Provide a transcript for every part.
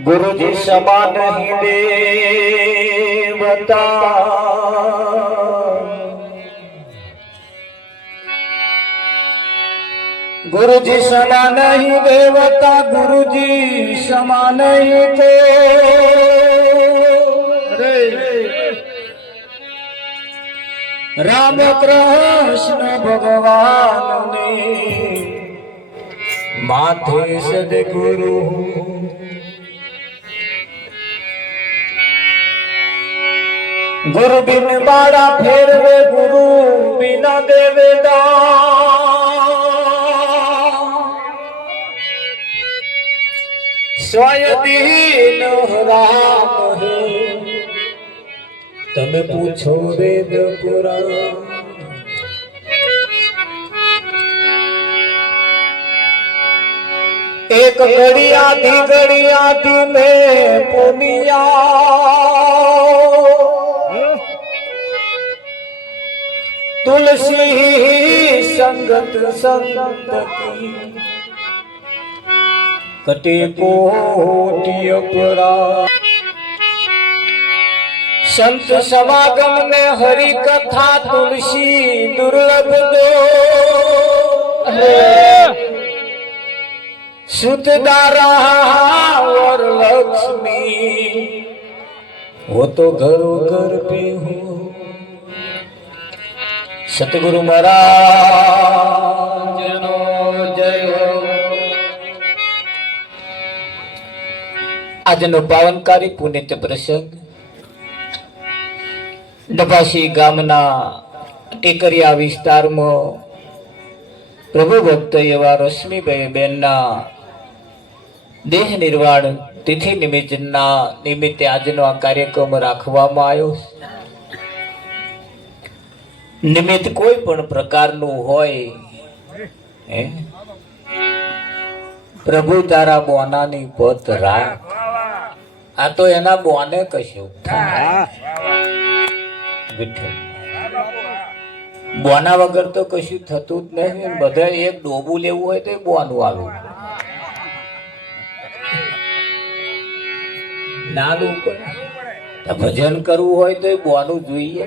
ગુરુજી સમા નહીં દેવતા ગુરુજી સમા નહીં દેવતા ગુરુજી સમા નહીં તે રામ કૃષ્ણ ભગવાન માથે સદગુરુ ગુરુ બિન બાળા ફેરવે ગુરુ બિના દેવે સ્વયદીન રામ તમે પૂછો વેદ પુરાણ. એક ઘડી આધી ઘડી આધી મેં પુનિયા. તુલસી સંગત સંતતી કટે કોટી અપરા સંત સમાગમ મે હરી કથા તુલસી દુર્લભ દો સુત દારા ઓર લક્ષ્મી. હો તો ઘરો ઘર પે હું સતગુરુ મહારાજ આજનો પાવનકારી પુનિત પ્રસંગ ડભાસી ગામના ટેકરિયા વિસ્તારમાં પ્રભુ ભક્ત એવા રશ્મિભાઈ બેનના દેહ નિર્વાણ તિથિ નિમિત્તના નિમિત્તે આજનો આ કાર્યક્રમ રાખવામાં આવ્યો નિમિત્ત કોઈ પણ પ્રકારનું હોય પ્રભુ તારા બોનાની પત રાખ. આ તો એના બોને કશું વિઠ્ઠલ. બોના વગર તો કશું થતું જ નહીં. બધા એક ડોબું લેવું હોય તો એ બોનું આલવું નાનું પણ. ભજન કરવું હોય તો એ બોનું જોઈએ.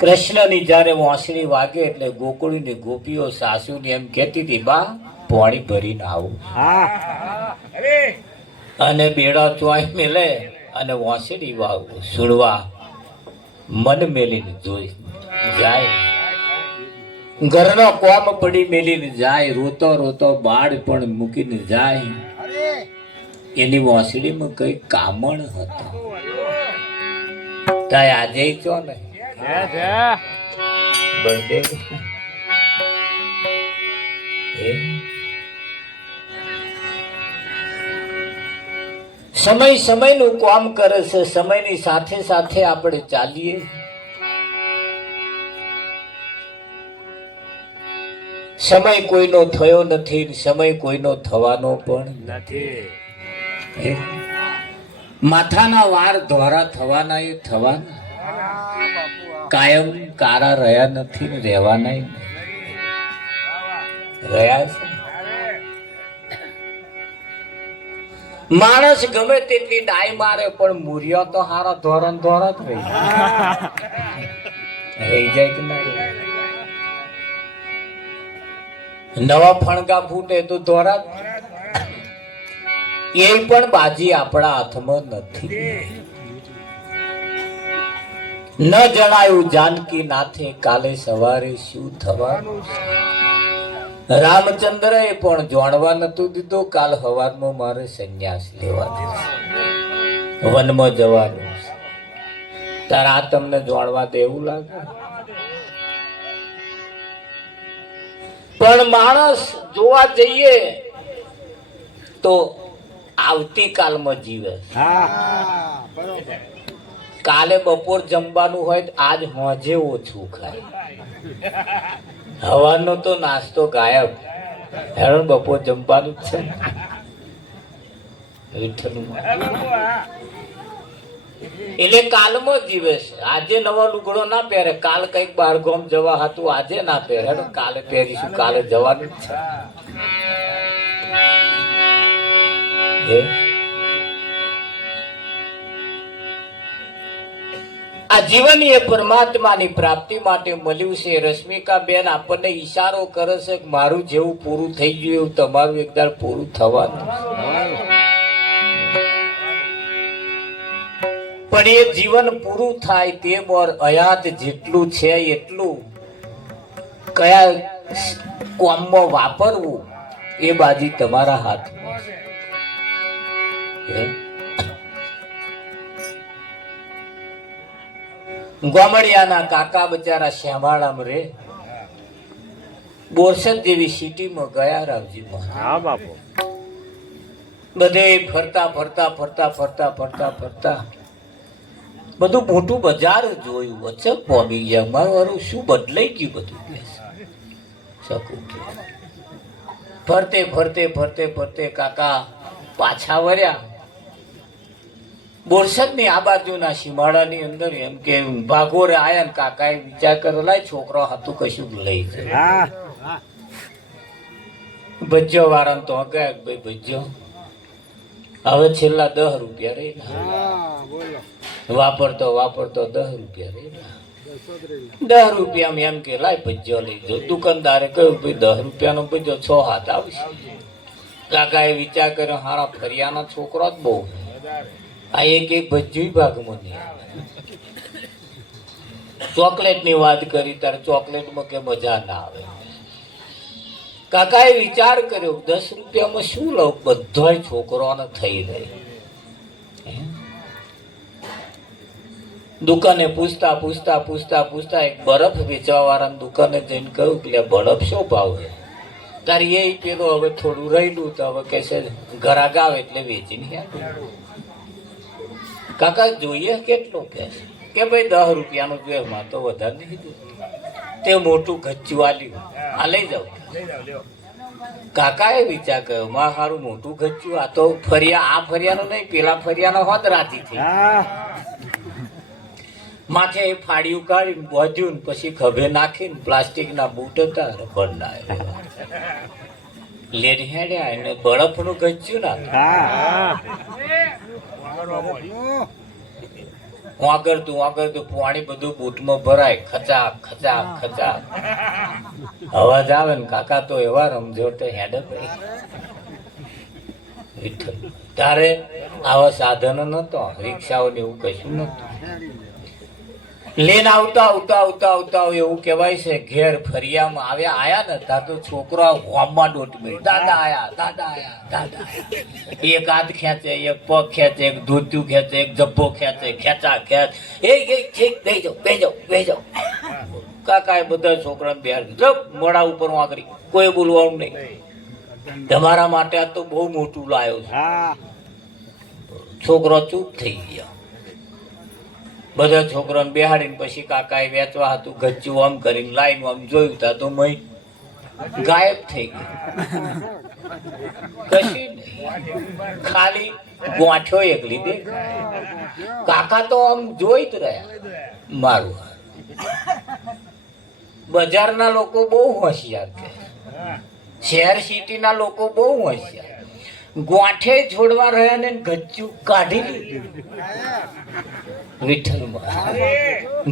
કૃષ્ણની જ્યારે વાંસળી વાગે એટલે ગોકુળની ગોપીઓ સાસુની એમ કહેતી હતી બા પાણી ભરીને આવું. અને બેડા ચોય મેલે અને વાંસળી વાગવું સુણવા મન મેલીને જોઈ જાય. ઘરનો કોમ પડી મેલીને જાય રોતો રોતો બાળ પણ મૂકીને જાય. એની વાંસળીમાં કઈ કામણ હતા. તાય આજે ચો ને બર્થડે સમય સમયનું કામ કરે છે સમયની સાથે સાથે આપણે ચાલીએ. સમય કોઈનો થયો નથી સમય કોઈનો થવાનો પણ નથી. માથાના વાર ધોરા થવાના એ થવાના. કાયમ કારા રહ્યા નથી ને રહેવાના રહ્યા છે? માણસ ગમે તેટલી ડાય મારે, પણ મૂર્યો તો હારા ધોરણ ધોરણ રહી રહી જાય કે ના નવા ફણગા ફૂટે તો ધોરા એ પણ બાજી આપણા હાથમાં નથી. ન જણાયું જાનકી નાથે કાલે સવારે શું થવાનું રામચંદ્ર એ પણ જાણવા નતું દીધું, કાલ સવારમાં મારે સંન્યાસ લેવા દીધો વનમાં જવાનું છે. તાર તમને જાણવા દેવું લાગે? પણ માણસ જોવા જઈએ તો આવતીકાલમાં જીવે કાલે બપોર જમવાનું હોય આજ હોજે ઓછું ખાય. હવાનો તો નાસ્તો ગાયબ. હેરણ બપોર જમવાનું જ છે. એટલે કાલમાં જીવે છે આજે નવો લુગડો ના પહેરે. કાલ કંઈક બાર ગામ જવા હતું, આજે ના પહેરે. કાલે પહેરીશું, કાલે જવાનું જ છે. આ જીવન એ પરમાત્માની પ્રાપ્તિ માટે મળ્યું છે. રશ્મિકા બેન આપણને ઈશારો કરે છે મારું જેવું પૂરું થઈ ગયું એવું તમારું એકદમ પૂરું થવાનું પણ એ જીવન પૂરું થાય તે મોર અયાત જેટલું છે એટલું. કયા કોમમાં વાપરવું એ બાજી તમારા હાથમાં છે. ગોમડિયાના કાકા બચારા શ્યામાળામાં રે. બોરસદ જેવી સિટીમાં ગયા રાવજીમાં હા બાપુ. બધે ફરતા ફરતા ફરતા ફરતા ફરતા ફરતા. બધું મોટું બજાર જોયું. અચક પોમી ગયા. મારું શું બદલાઈ ગયું બધું? કે શકું ફરતે ફરતે ફરતે ફરતે કાકા પાછા વર્યા. બોરસદની આ બાજુના સીમાડાની અંદર એમ કે ભાગોરે આયા ને કાકાએ વિચાર કર્યો લાય છોકરો હતું કશું લઈ જાય. હા. ભજ્જો વાળાને તો ગયા કે ભાઈ ભજ્જો હવે છેલ્લા દસ રૂપિયા રહી વાપરતો વાપરતો દસ રૂપિયા રહી દસ રૂપિયામાં એમ કે લાય ભજ્જો લઈ જો દુકાનદારે કહ્યું ભાઈ દસ રૂપિયાનો ભજ્જો છ હાથ આવશે. કાકાએ વિચાર કર્યો હારા ફરિયાના છોકરો જ બહુ. આ એક એક ભજ્જુ ભાગમાં મને. ચોકલેટની વાત કરી, તારે ચોકલેટમાં કે મજા ના આવે. કાકાએ વિચાર કર્યો, દસ રૂપિયામાં શું લઉં? બધાય છોકરાઓને થઈ રહી. દુકાને પૂછતા પૂછતા પૂછતા પૂછતા એક બરફ વેચવા વાળાની દુકાને જઈને કહ્યું કે બરફ શું ભાવ છે? તારે એ પેલો હવે થોડું રહેલું તો હવે કહેશે ઘર ઘરાક આવે એટલે વેચીને. કાકા જોઈએ કેટલું કે? કે ભાઈ દસ રૂપિયાનું જોઈએ માં તો વધારે નહીં જોતું. તે મોટું ગચ્ચું આલ્યું આ લઈ જાઓ. કાકાએ વિચાર કર્યો માં હારું મોટું ગચ્ચું આ તો ફરિયા આ ફરિયાનો નહીં પેલા ફરિયાનો હોત રાતી થઈ. માથે એ ફાડી ઉકાળી બોધ્યું પછી ખભે નાખીને પ્લાસ્ટિકના બૂટ હતા રબરના લેડ લેડી હેડ્યા એને બરફનું ગચ્યું ના હા વાગર તું વાગર તું પાણી બધું બૂટમાં ભરાય. ખચાક ખચાક ખચાક. અવાજ આવે ને કાકા તો એવા રમજો તો ભાઈ. તારે આવા સાધનો નતો રિક્ષાઓ ને એવું કશું નતું. લઈને આવતા આવતા આવતા આવતા એવું કહેવાય છે ઘેર ફરિયામાં આવ્યા આયા ને તા તો છોકરા હોમમાં ડોટ મેળ દાદા આયા દાદા આયા દાદા આયા. એક હાથ ખેંચે એક પગ ખેંચે એક ધોત્યું ખેંચે એક જબ્બો ખેંચે ખેંચા ખેંચ. એ એ ઠીક બે જાઓ બે જાઓ બે જાઓ. કાકા એ બધા છોકરાને બેર જબ મોડા ઉપર વાગરી કોઈ બોલવાનું નહીં. તમારા માટે આ તો બહુ મોટું લાયો છે. છોકરો ચૂપ થઈ ગયો. બધા છોકરાને બેહાડીને પછી કાકાએ વેચવા હતું ગચ્ચું આમ કરીને, લાઈન આમ જોયું તા તો મય ગાયબ થઈ ગઈ. કશી ખાલી ગોઠ્યો એક લીધી. કાકા તો આમ જોઈ જ રહ્યા. મારું બજારના લોકો બહુ હોશિયાર કે શહેર સિટીના લોકો બહુ હોશિયાર. ગોઠે છોડવા રહ્યા ને ગચ્ચું કાઢી લીધું. વિઠ્ઠલ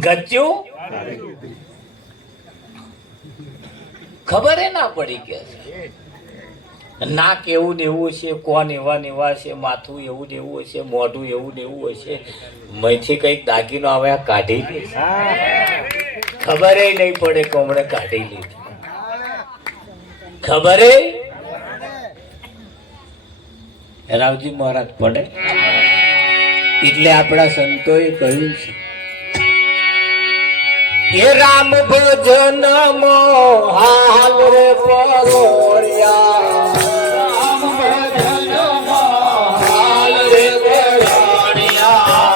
ગચ્ચું? ખબર એ ના પડી કે નાક એવું ને એવું હશે, કોણ એવા ને એવા છે માથું એવું ને એવું હશે, મોઢું એવું ને એવું હશે. મહીથી કંઈક દાગીનો આવે આ કાઢી લે ખબર નહીં પડે કોમણે કાઢી લીધું. ખબર રાવજી મહારાજ પડે એટલે આપણા સંતોએ કહ્યું છે. એ રામ ભજન હાલ રે પરોળિયા રામ ભજન હાલ રે પરોળિયા